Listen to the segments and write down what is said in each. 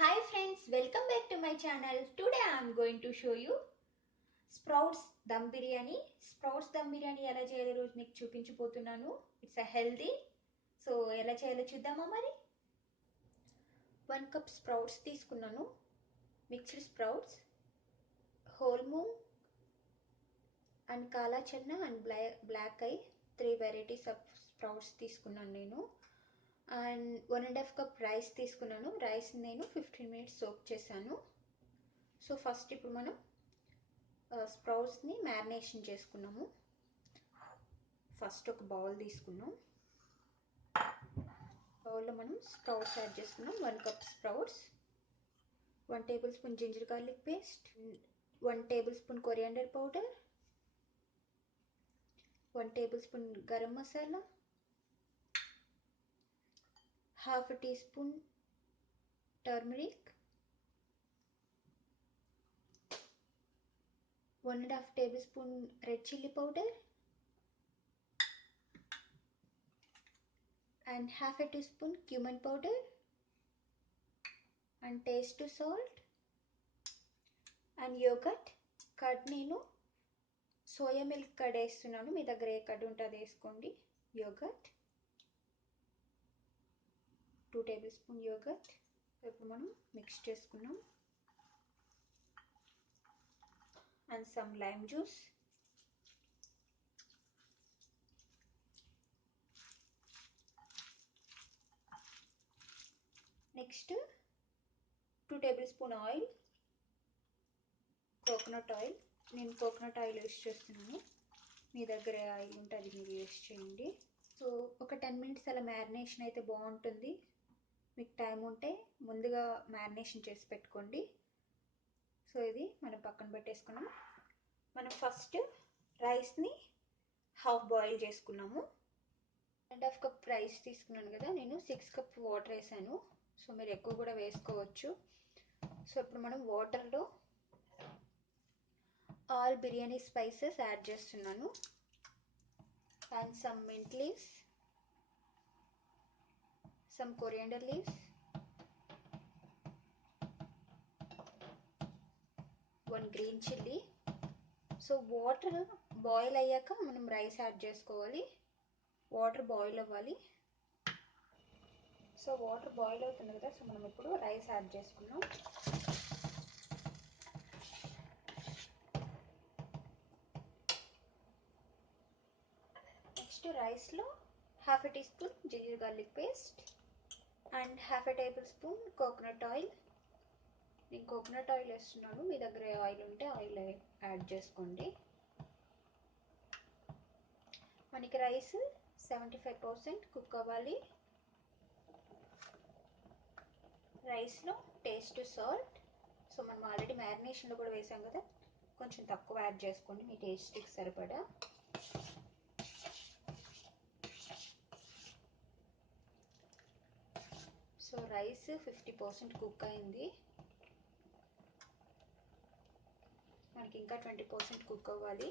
Hi friends, welcome back to my channel. Today I am going to show you sprouts dum biryani. Sprouts dum biryani ఎలా చేయాలో రోజు మీకు చూపించబోతున్నాను. It's a healthy. So ఎలా చేయాలో చూద్దామా మరి? 1 cup sprouts తీసుకున్నాను. Mixed sprouts, whole moong and kala channa and black eye. 3 varieties of sprouts తీసుకున్నాను నేను. And 1.5 cup rice తీసుకున్నాను. Rice నేను 15 minutes soak చేశాను. సో ఫస్ట్ ఇప్పుడు మనం స్ప్రౌట్స్ని మ్యారినేషన్ చేసుకున్నాము. ఫస్ట్ ఒక బౌల్ తీసుకున్నాం. బౌల్లో మనం స్ప్రౌట్స్ యాడ్ చేసుకున్నాం. 1 cup sprouts, 1 tablespoon ginger garlic paste, 1 tablespoon coriander powder, 1 tablespoon garam masala, half a teaspoon turmeric, 1.5 tablespoon red chilli powder and half a teaspoon cumin powder and taste salt and yogurt. Curd నేను soya milk curd వేస్తున్నాను. మీ దగ్గర ఏ curd ఉంటే అది వేసుకోండి. Yoghurt 2 tablespoon yoghurt. ఇప్పుడు మనం mix చేసుకున్నాం. And some lime juice, next 2 tablespoon oil, coconut oil. నేను కోకోనట్ ఆయిల్ యూస్ చేస్తున్నాను. మీ దగ్గర ఆయిల్ ఉంటే అది మీరు యూస్ చేయండి. సో ఒక 10 minutes అలా మ్యారినేషన్ అయితే బాగుంటుంది. మీకు టైం ఉంటే ముందుగా మ్యారినేషన్ చేసి పెట్టుకోండి. సో ఇది మనం పక్కన పెట్టేసుకున్నాం. మనం ఫస్ట్ రైస్ని హాఫ్ బాయిల్ చేసుకున్నాము. 1.5 cup రైస్ తీసుకున్నాను కదా, నేను 6 cup వాటర్ వేసాను. సో మీరు ఎక్కువ కూడా వేసుకోవచ్చు. సో ఇప్పుడు మనం వాటర్లో ఆల్ బిర్యానీ స్పైసెస్ యాడ్ చేస్తున్నాను. And some mint leaves, some coriander leaves, 1 green chilli. So water boil అయ్యాక మనం రైస్ యాడ్ చేసుకోవాలి. వాటర్ బాయిల్ అవ్వాలి. సో వాటర్ బాయిల్ అవుతుంది కదా, సో మనం ఇప్పుడు రైస్ యాడ్ చేసుకున్నాం. నెక్స్ట్ రైస్లో half a teaspoon ginger garlic paste and half a tablespoon coconut oil. నేను కోకోనట్ ఆయిల్ వేస్తున్నాను. మీ దగ్గర ఆయిల్ ఉంటే ఆయిల్ యాడ్ చేసుకోండి. మనకి రైస్ 75% కుక్ అవ్వాలి. రైస్లో టేస్ట్ సాల్ట్. సో మనం ఆల్రెడీ మ్యారినేషన్లో కూడా వేసాం కదా, కొంచెం తక్కువ యాడ్ చేసుకోండి మీ టేస్ట్కి సరిపడా. సో రైస్ 50% కుక్ అయింది. మనకి ఇంకా 20% కుక్ అవ్వాలి.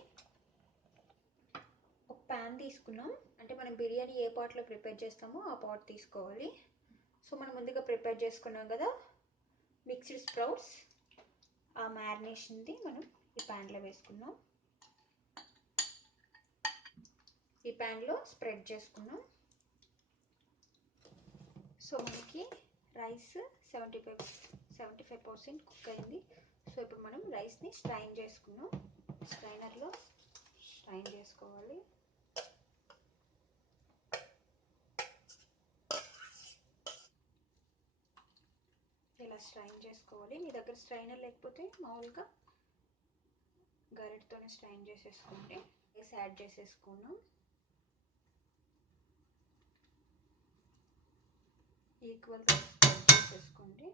ఒక ప్యాన్ తీసుకున్నాం. అంటే మనం బిర్యానీ ఏ పాట్లో ప్రిపేర్ చేస్తామో ఆ పాట్ తీసుకోవాలి. సో మనం ముందుగా ప్రిపేర్ చేసుకున్నాం కదా మిక్స్డ్ స్ప్రౌట్స్, ఆ మ్యారినేషన్ది మనం ఈ ప్యాన్లో వేసుకున్నాం. ఈ ప్యాన్లో స్ప్రెడ్ చేసుకున్నాం. సో మనకి రైస్ 75% కుక్ అయింది. సో ఇప్పుడు మనం రైస్ని స్ట్రైన్ చేసుకున్నాం. స్ట్రైనర్లో స్ట్రైన్ చేసుకోవాలి. ఇలా స్ట్రైన్ చేసుకోవాలి. మీ దగ్గర స్ట్రైనర్ లేకపోతే మామూలుగా గరిటతోనే స్ట్రైన్ చేసేసుకోండి. రైస్ యాడ్ చేసేసుకున్నాం. ఈక్వల్గా స్ప్రెడ్ చేసేసుకోండి.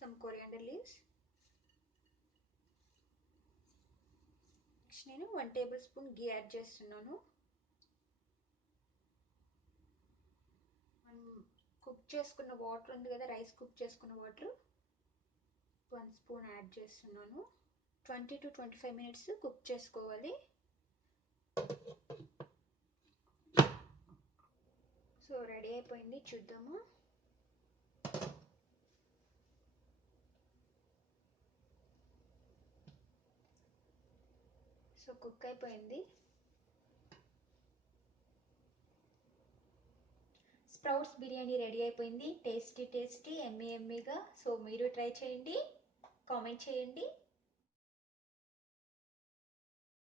Some coriander leaves. నెక్స్ట్ నేను 1 tablespoon ఘీ యాడ్ చేస్తున్నాను. మనం కుక్ చేసుకున్న వాటర్ ఉంది కదా, రైస్ కుక్ చేసుకున్న వాటర్ 1 spoon యాడ్ చేస్తున్నాను. 20 to 25 minutes కుక్ చేసుకోవాలి. సో రెడీ అయిపోయింది, చూద్దాము. సో కుక్ అయిపోయింది. స్ప్రౌట్స్ బిర్యానీ రెడీ అయిపోయింది. టేస్టీ ఎమ్మీగా. సో మీరు ట్రై చేయండి, కామెంట్ చేయండి.